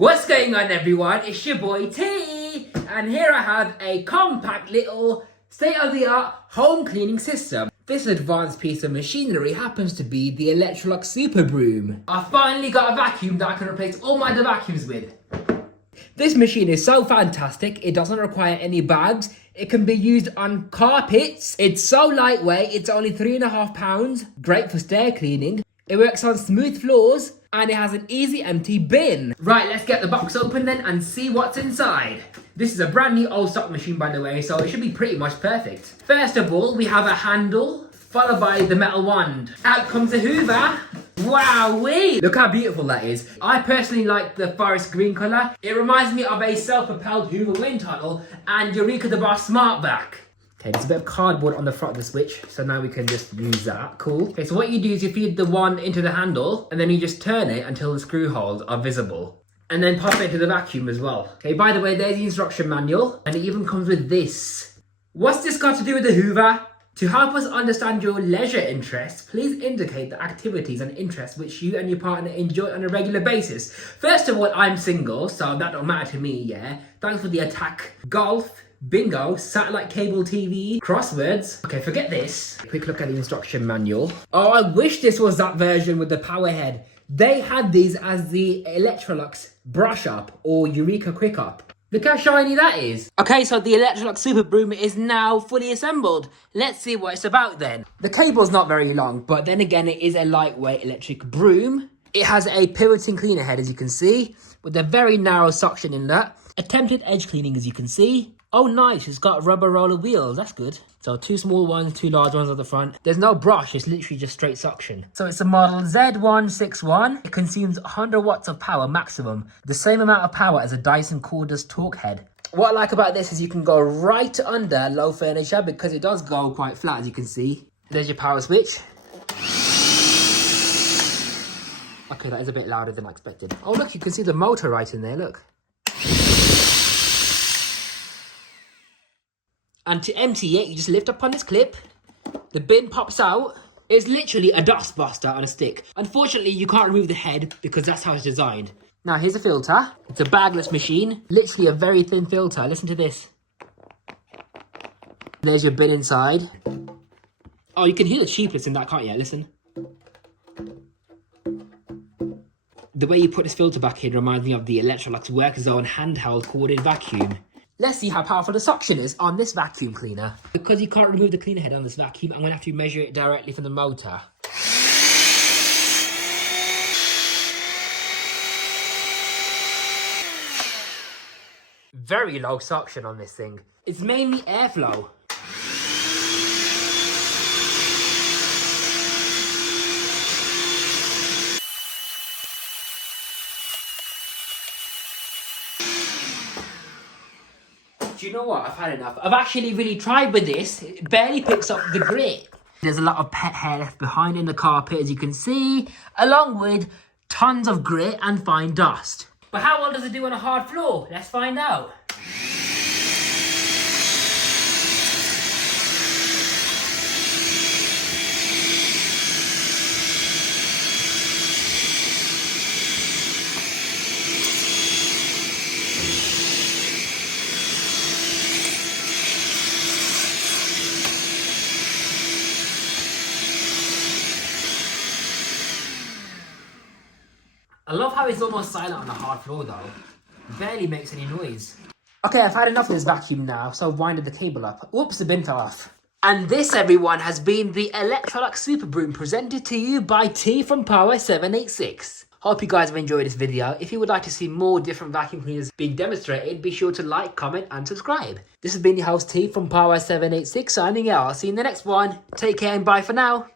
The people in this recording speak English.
What's going on, everyone? It's your boy T, and here I have a compact little state-of-the-art home cleaning system. This advanced piece of machinery happens to be the Electrolux Superbroom. I finally got a vacuum that I can replace all my other vacuums with. This machine is so fantastic, it doesn't require any bags. It can be used on carpets. It's so lightweight, it's only 3.5 pounds. Great for stair cleaning. It works on smooth floors, and it has an easy empty bin. Right, let's get the box open then and see what's inside. This is a brand new old stock machine, by the way, so it should be pretty much perfect. First of all, we have a handle, followed by the metal wand. Out comes a hoover. Wowee! Look how beautiful that is. I personally like the forest green colour. It reminds me of a self-propelled Hoover wind tunnel and Eureka the Boss Smart Vac. Okay, there's a bit of cardboard on the front of the switch, so now we can just use that. Cool. Okay, so what you do is you feed the wand into the handle, and then you just turn it until the screw holes are visible. And then pop it into the vacuum as well. Okay, by the way, there's the instruction manual, and it even comes with this. What's this got to do with the Hoover? To help us understand your leisure interests, please indicate the activities and interests which you and your partner enjoy on a regular basis. First of all, I'm single, so that don't matter to me, yeah? Thanks for the attack. Golf, bingo, satellite cable TV, crosswords. Okay, forget this. Quick look at the instruction manual. Oh, I wish this was that version with the power head. They had these as the Electrolux Brush Up or Eureka Quick Up. Look how shiny that is. Okay, so the Electrolux Superbroom is now fully assembled. Let's see what it's about then. The cable's not very long, but then again, it is a lightweight electric broom. It has a pivoting cleaner head, as you can see, with a very narrow suction inlet. Attempted edge cleaning, as you can see. Oh, nice, it's got rubber roller wheels, that's good. So 2 small ones, 2 large ones at the front. There's no brush, it's literally just straight suction. So it's a model Z161. It consumes 100 watts of power maximum, the same amount of power as a Dyson cordless torque head. What I like about this is you can go right under low furniture because it does go quite flat, as you can see. There's your power switch. Okay, that is a bit louder than I expected. Oh, look, you can see the motor right in there, look. And to empty it, you just lift up on this clip. The bin pops out. It's literally a dust buster on a stick. Unfortunately, you can't remove the head because that's how it's designed. Now, here's a filter. It's a bagless machine. Literally a very thin filter. Listen to this. There's your bin inside. Oh, you can hear the cheapness in that, can't you? Listen. The way you put this filter back in reminds me of the Electrolux Work Zone handheld corded vacuum. Let's see how powerful the suction is on this vacuum cleaner. Because you can't remove the cleaner head on this vacuum, I'm going to have to measure it directly from the motor. Very low suction on this thing. It's mainly airflow. Do you know what? I've had enough. I've actually really tried with this. It barely picks up the grit. There's a lot of pet hair left behind in the carpet, as you can see, along with tons of grit and fine dust. But how well does it do on a hard floor? Let's find out. I love how it's almost silent on the hard floor though. Barely makes any noise. Okay, I've had enough of this vacuum now, so I've winded the cable up. Oops, the bin fell off. And this, everyone, has been the Electrolux Superbroom presented to you by T from Power 786. Hope you guys have enjoyed this video. If you would like to see more different vacuum cleaners being demonstrated, be sure to like, comment and subscribe. This has been your host T from Power 786 signing out. I'll see you in the next one. Take care and bye for now.